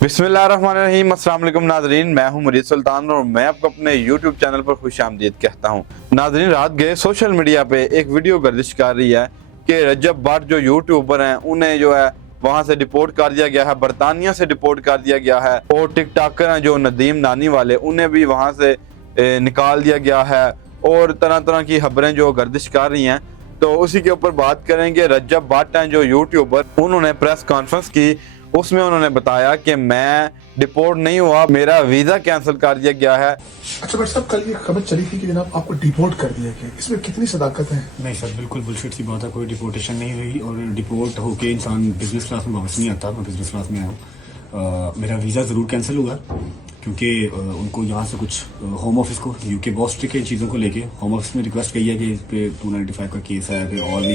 बिस्मिल्लाहिर्रहमानिर्रहीम, अस्सलाम वालेकुम नाजरीन। मैं हूं मुरीद सुल्तान और मैं आपको अपने यूट्यूब चैनल पर खुशामदीद कहता हूं। नाजरीन, रात गए सोशल मीडिया पे एक वीडियो गर्दिश कर रही है कि रजब भट्ट जो यूट्यूबर हैं उन्हें जो है वहां से डिपोर्ट कर दिया गया है, बरतानिया से डिपोर्ट कर दिया गया है। और टिकटॉकर हैं जो नदीम नानी वाले, उन्हें भी वहां से निकाल दिया गया है। और तरह तरह की खबरें जो गर्दिश कर रही हैं, तो उसी के ऊपर बात करेंगे। रजब भट्ट हैं जो यूट्यूबर, उन्होंने प्रेस कॉन्फ्रेंस की, उसमें उन्होंने बताया कि मैं डिपोर्ट नहीं हुआ, मेरा वीजा कैंसिल कर दिया गया है। अच्छा बट साहब, कल ये खबर चली थी कि जनाब आपको डिपोर्ट कर दिया गया, इसमें कितनी सदाकत है? नहीं सर, बिल्कुल बुलशिट सी बात है। कोई डिपोर्टेशन नहीं हुई और डिपोर्ट होके इंसान बिजनेस क्लास में वापस नहीं आता। मैं बिजनेस क्लास में आया हूँ। मेरा वीज़ा ज़रूर कैंसिल हुआ क्योंकि उनको यहाँ से कुछ होम ऑफिस को, यूके बहुत स्ट्रिक्ट है चीज़ों को लेके। होम ऑफिस में रिक्वेस्ट की है कि इस पे 295 का केस है, पे और भी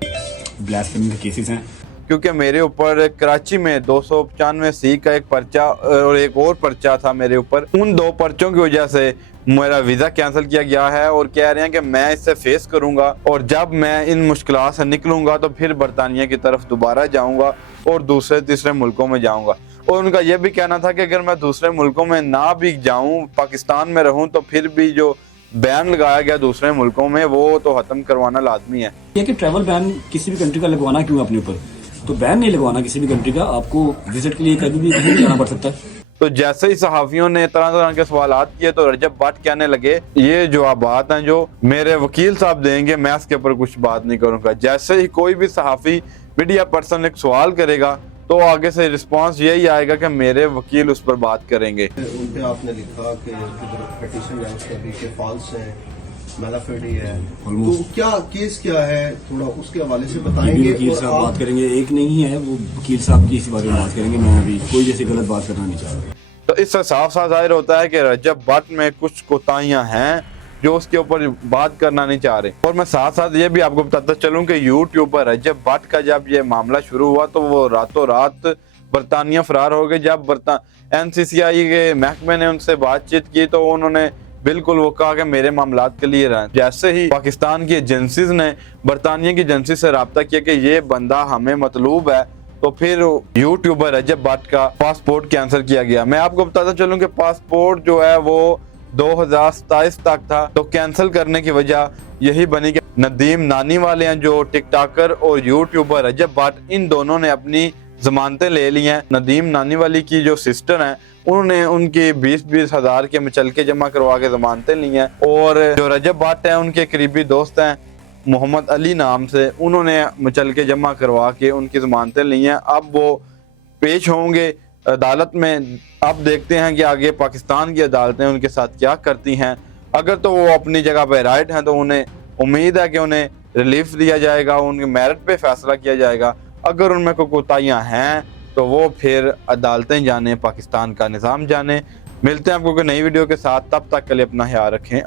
ब्लास्फेमी के केसेस हैं। क्योंकि मेरे ऊपर कराची में 295C का एक पर्चा और एक और पर्चा था मेरे ऊपर, उन दो पर्चों की वजह से मेरा वीज़ा कैंसिल किया गया है। और कह रहे हैं कि मैं इससे फेस करूंगा और जब मैं इन मुश्किलात से निकलूंगा तो फिर बरतानिया की तरफ दोबारा जाऊंगा और दूसरे तीसरे मुल्कों में जाऊंगा। और उनका यह भी कहना था कि अगर मैं दूसरे मुल्कों में ना भी जाऊं, पाकिस्तान में रहूं, तो फिर भी जो बैन लगाया गया दूसरे मुल्कों में वो तो खत्म करवाना लाजमी है। ये कि ट्रैवल बैन किसी भी कंट्री का लगवाना क्यों अपने ऊपर? तो बैन नहीं लगवाना किसी भी कंट्री का, आपको विजिट के लिए कभी भी कहीं भी जाना पड़ सकता है। तो जैसे ही सहाफियों ने तरह तरह के सवालात किए तो रजब भट्ट कहने लगे ये जवाबात हैं जो मेरे वकील साहब देंगे, मैं इसके ऊपर कुछ बात नहीं करूंगा। जैसे ही कोई भी सहाफी मीडिया पर्सन एक सवाल करेगा तो आगे से रिस्पांस यही आएगा कि मेरे वकील उस पर बात करेंगे। उन पे आपने लिखा कि पिटीशन है उसका भी कि फॉल्स है, मेलाफिडी है, तो क्या केस क्या है, थोड़ा उसके हवाले से बताएंगे। वकील साहब बात करेंगे, एक नहीं है वो, वकील साहब की इसी बारे में बात करेंगे। मैं अभी कोई जैसी गलत बात करना नहीं चाह रहा। तो इससे साफ साफ जाहिर होता है कि रजब भट्ट में कुछ कोताहियां हैं जो उसके ऊपर बात करना नहीं चाह रहे। और मैं साथ साथ ये भी आपको बताता चलूं कि यूट्यूबर रजब भट्ट का जब ये मामला शुरू हुआ तो वो रातों रात बरतानिया फरार हो गए। जब NCCI के महकमे ने उनसे बातचीत की तो उन्होंने बिल्कुल वो कहा कि मेरे मामलात क्लियर हैं। जैसे ही पाकिस्तान की एजेंसीज ने बरतानिया की एजेंसी से रब्ता किया कि ये बंदा हमें मतलूब है, तो फिर यूट्यूबर रजब भट्ट का पासपोर्ट कैंसिल किया गया। मैं आपको बताता चलूं कि पासपोर्ट जो है वो 2027 तक था। तो कैंसिल करने की वजह यही बनी कि नदीम नानी वाले हैं जो टिकटॉकर और यूट्यूबर रजब भट्ट, इन दोनों ने अपनी जमानतें ले ली हैं। नदीम नानी वाली की जो सिस्टर हैं उन्होंने उनकी 20-20 हज़ार के मुचलके जमा करवा के जमानतें ली हैं। और जो रजब भट्ट हैं उनके करीबी दोस्त हैं मोहम्मद अली नाम से, उन्होंने मुचलके जमा करवा के उनकी जमानतें ली हैं। अब वो पेश होंगे अदालत में। अब देखते हैं कि आगे पाकिस्तान की अदालतें उनके साथ क्या करती हैं। अगर तो वो अपनी जगह पर राइट हैं तो उन्हें उम्मीद है कि उन्हें रिलीफ दिया जाएगा, उनके मेरिट पे फैसला किया जाएगा। अगर उनमें कोई कोताहियां हैं तो वो फिर अदालतें जाने, पाकिस्तान का निज़ाम जाने। मिलते हैं आपको कोई नई वीडियो के साथ, तब तक के लिए अपना ख्याल रखें।